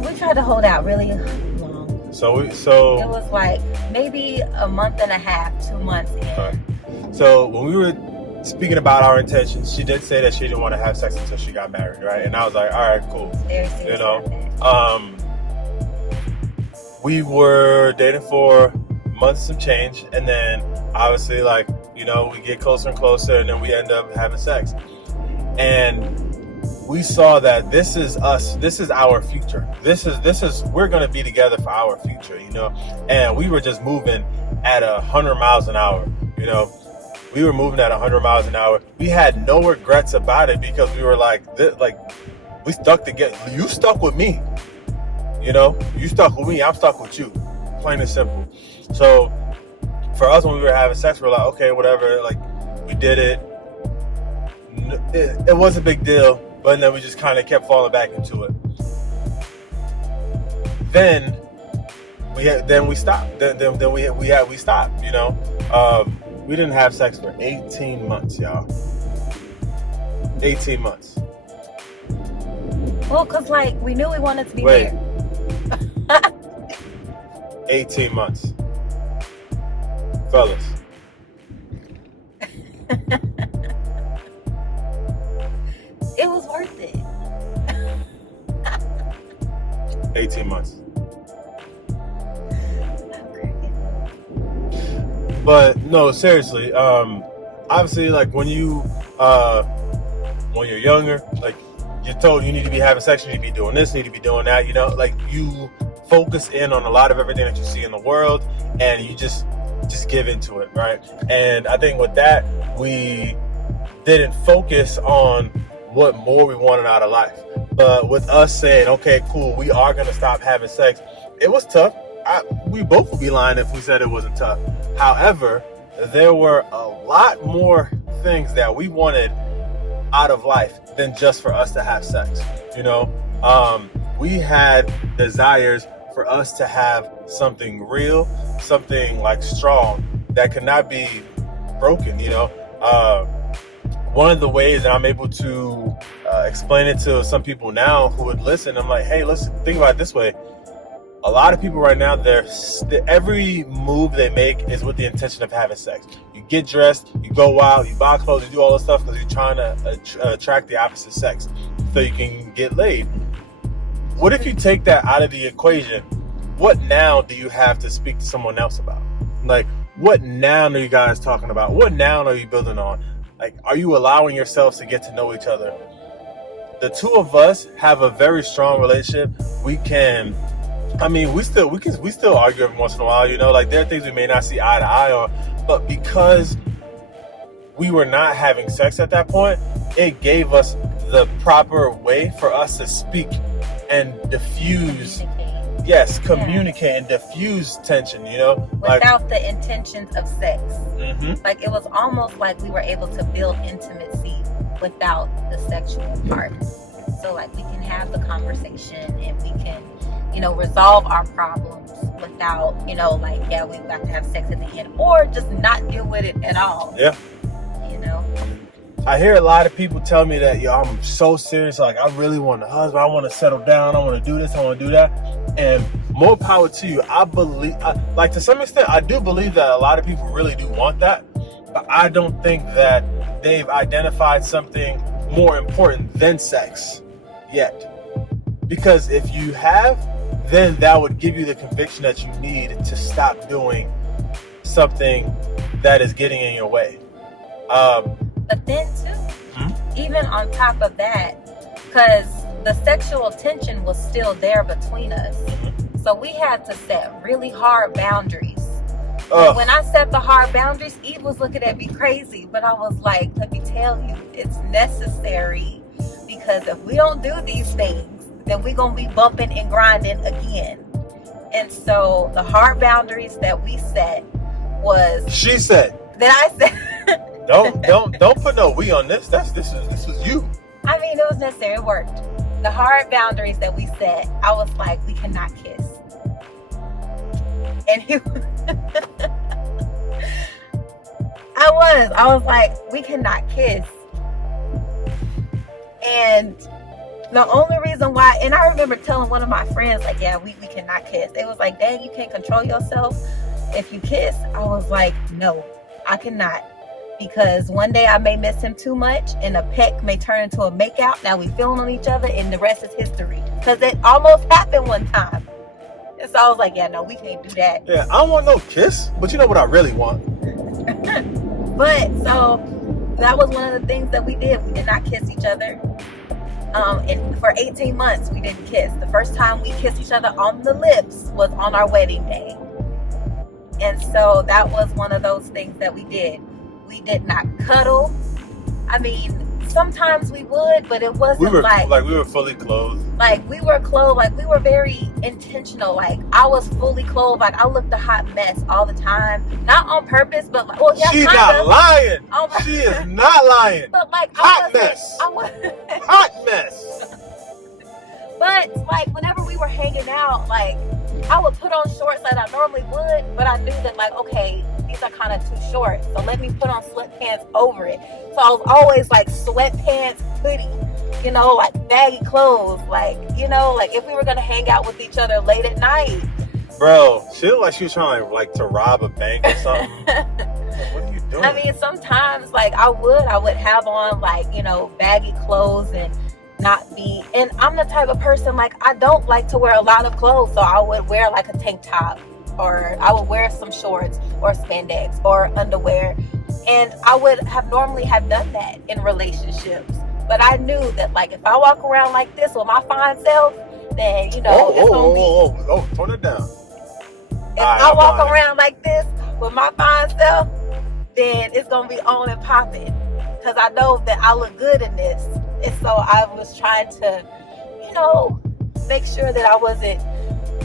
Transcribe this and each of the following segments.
We tried to hold out really long. So it was like maybe a month and a half, 2 months in. Okay. So when we were speaking about our intentions, she did say that she didn't want to have sex until she got married, right? And I was like, all right, cool. Very serious. We were dating for months of change, and then obviously, like, we get closer and closer, and then we end up having sex. And we saw that this is us. This is our future. We're going to be together for our future, and we were just moving at 100 miles an hour, We were moving at 100 miles an hour. We had no regrets about it because we were we stuck together. You stuck with me, You stuck with me. I'm stuck with you. Plain and simple. So for us, when we were having sex, we were like, okay, whatever. Like, we did it. It was a big deal, but then we just kind of kept falling back into it. Then we stopped. Then we stopped. We didn't have sex for 18 months, y'all. 18 months. Well, because, we knew we wanted to be married. 18 months. Fellas. It was worth it. 18 months. Okay. But no, seriously. Obviously, when you're younger, you're told you need to be having sex, you need to be doing this, you need to be doing that. You focus in on a lot of everything that you see in the world, and you just give into it, right? And I think with that, we didn't focus on what more we wanted out of life. But with us saying, okay, cool, we are going to stop having sex, it was tough. We both would be lying if we said it wasn't tough. However, there were a lot more things that we wanted out of life than just for us to have sex. We had desires for us to have something real, something strong that could not be broken. One of the ways that I'm able to explain it to some people now who would listen, I'm like, hey, listen, think about it this way. A lot of people right now, every move they make is with the intention of having sex. You get dressed, you go out, you buy clothes, you do all this stuff because you're trying to attract the opposite sex so you can get laid. What if you take that out of the equation? What now do you have to speak to someone else about? What now are you guys talking about? What now are you building on? Are you allowing yourselves to get to know each other? The two of us have a very strong relationship. We still argue every once in a while, there are things we may not see eye to eye on, but because we were not having sex at that point, it gave us the proper way for us to speak and diffuse, communicate and diffuse tension, without the intentions of sex. Mm-hmm. It was almost like we were able to build intimacy without the sexual part. So we can have the conversation and we can, resolve our problems without, we got to have sex at the end, or just not deal with it at all. Yeah. I hear a lot of people tell me that, I'm so serious. I really want a husband. I want to settle down. I want to do this. I want to do that. And more power to you. I believe, to some extent, I do believe that a lot of people really do want that. But I don't think that they've identified something more important than sex yet. Because if you have, then that would give you the conviction that you need to stop doing something that is getting in your way. But then too, even on top of that, because the sexual tension was still there between us. So we had to set really hard boundaries. When I set the hard boundaries, Eve was looking at me crazy. But I was like, let me tell you, it's necessary. Because if we don't do these things, then we're going to be bumping and grinding again. And so the hard boundaries that we set was... She said. That I said... Don't put no we on this. This was you. I mean, it was necessary. It worked. The hard boundaries that we set, I was like, we cannot kiss. And he I was like, we cannot kiss. And The only reason why, and I remember telling one of my friends, like, yeah, we cannot kiss. It was like, dang, you can't control yourself if you kiss. I was like, no, I cannot. Because one day I may miss him too much and a peck may turn into a makeout. Now we feeling on each other and the rest is history. Because it almost happened one time. And so I was like, yeah, no, we can't do that. Yeah, I don't want no kiss, but you know what I really want? But so that was one of the things that we did. We did not kiss each other. And for 18 months, we didn't kiss. The first time we kissed each other on the lips was on our wedding day. And so that was one of those things that we did. We did not cuddle. I mean, sometimes we would, but it wasn't we were fully clothed. Like we were clothed, like we were very intentional. Like I was fully clothed. Like I looked a hot mess all the time. Not on purpose, but like, well, yeah, she's kinda. not lying. She is not lying. But like hot mess. Hot mess. But like whenever we were hanging out, like I would put on shorts that I normally would, but I knew that like, okay, these are kind of too short, so let me put on sweatpants over it. So I was always like sweatpants, hoodie, you know, like baggy clothes, like, you know, like if we were gonna hang out with each other late at night. Bro, she looked like she was trying to rob a bank or something. What are you doing? I mean, sometimes like I would have on like, you know, baggy clothes and not be, and I'm the type of person, like I don't like to wear a lot of clothes, so I would wear like a tank top, or I would wear some shorts or spandex or underwear, and I would have normally have done that in relationships, but I knew that like if I walk around like this with my fine self, then you know it's gonna be tone it down. If I walk around like this with my fine self, then it's gonna be on and popping, because I know that I look good in this. And so I was trying to, you know, make sure that I wasn't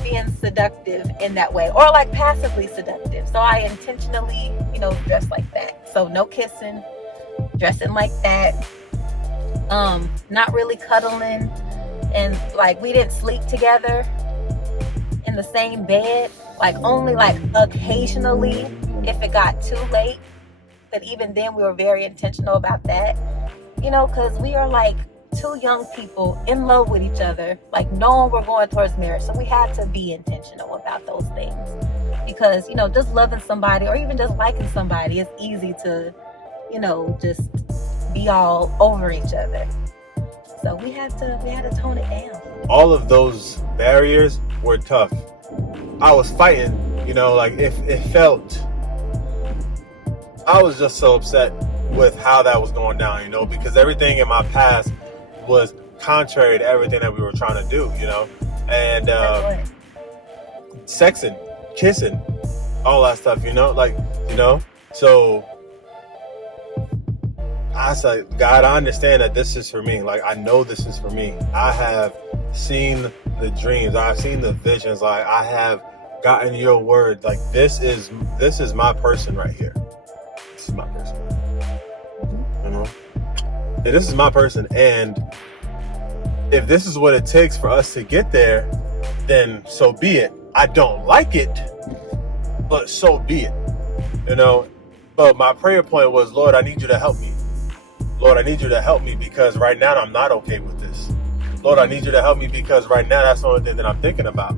being seductive in that way, or like passively seductive. So I intentionally, you know, dressed like that. So no kissing, dressing like that, not really cuddling, and like we didn't sleep together in the same bed, like only like occasionally if it got too late. But even then we were very intentional about that. You know, because we are like two young people in love with each other, like knowing we're going towards marriage. So we had to be intentional about those things, because, you know, just loving somebody or even just liking somebody, it's easy to, you know, just be all over each other. So we had to tone it down. All of those barriers were tough. I was fighting, you know, like it felt, I was just so upset with how that was going down, you know, because everything in my past was contrary to everything that we were trying to do, you know, and sexing, kissing, all that stuff, you know, like, you know, so I said, God, I understand that this is for me. Like, I know this is for me. I have seen the dreams. I've seen the visions. Like, I have gotten your word. Like, this is my person right here. This is my person. You know? And this is my person. And if this is what it takes for us to get there, then so be it. I don't like it, but so be it. You know? But my prayer point was, Lord, I need you to help me. Lord, I need you to help me, because right now I'm not okay with this. Lord, I need you to help me, because right now that's the only thing that I'm thinking about.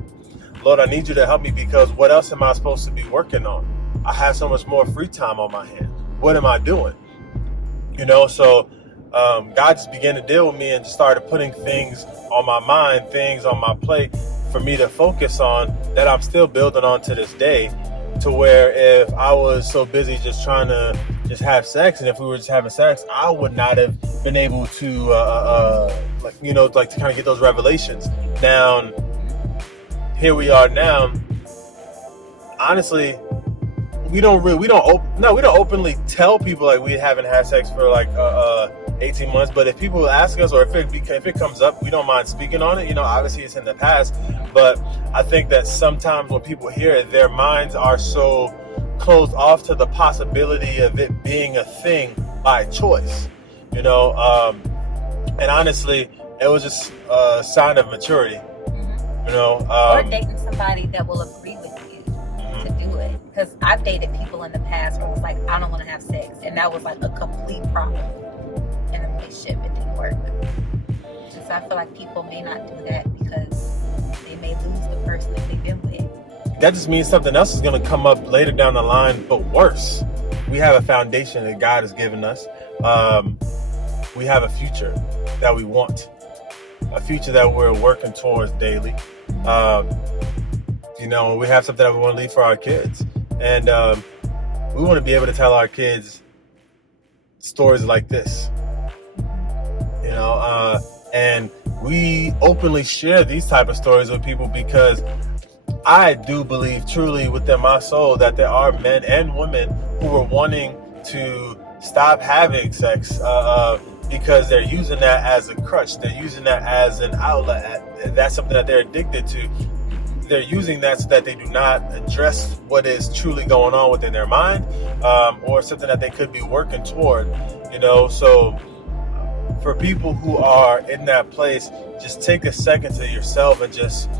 Lord, I need you to help me, because what else am I supposed to be working on? I have so much more free time on my hands. What am I doing? You know, so God just began to deal with me and just started putting things on my mind, things on my plate for me to focus on that I'm still building on to this day. To where if I was so busy just trying to just have sex, and if we were just having sex, I would not have been able to, to kind of get those revelations. Now, here we are now. Honestly, we don't openly tell people like we haven't had sex for like 18 months. But if people ask us, or if it comes up, we don't mind speaking on it. You know, obviously it's in the past, but I think that sometimes when people hear it, their minds are so closed off to the possibility of it being a thing by choice. You know, and honestly, it was just a sign of maturity. You know, or dating somebody that will agree with you to do it. Because I've dated people in the past where it was like, I don't want to have sex, and that was like a complete problem in a relationship. It didn't work. And so I feel like people may not do that because they may lose the person that they've been with. That just means something else is going to come up later down the line, but worse. We have a foundation that God has given us. We have a future that we want, a future that we're working towards daily. We have something that we want to leave for our kids. And we want to be able to tell our kids stories like this. And we openly share these type of stories with people because I do believe truly within my soul that there are men and women who are wanting to stop having sex because they're using that as a crutch. They're using that as an outlet. That's something that they're addicted to. They're using that so that they do not address what is truly going on within their mind, or something that they could be working toward. So for people who are in that place, just take a second to yourself and just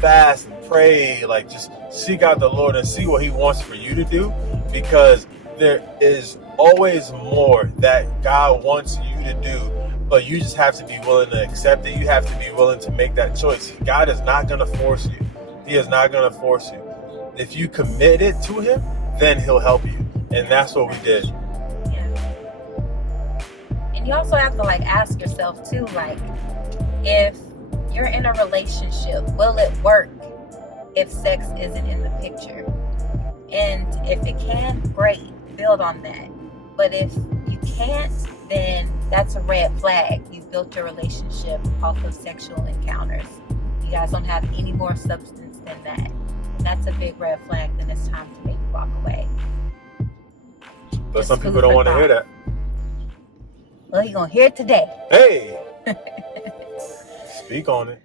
fast and pray, like just seek out the Lord and see what He wants for you to do, because there is always more that God wants you to do, but you just have to be willing to accept it. You have to be willing to make that choice. God is not going to force you. He is not going to force you. If you commit it to Him, then He'll help you, and that's what we did. And you also have to ask yourself too, if you're in a relationship, will it work if sex isn't in the picture? And if it can, great, build on that. But if you can't, then that's a red flag. You've built your relationship off of sexual encounters. You guys don't have any more substance than that. And that's a big red flag. Then it's time to maybe walk away. But some people don't want to hear that. Well, you're going to hear it today. Hey! Speak on it.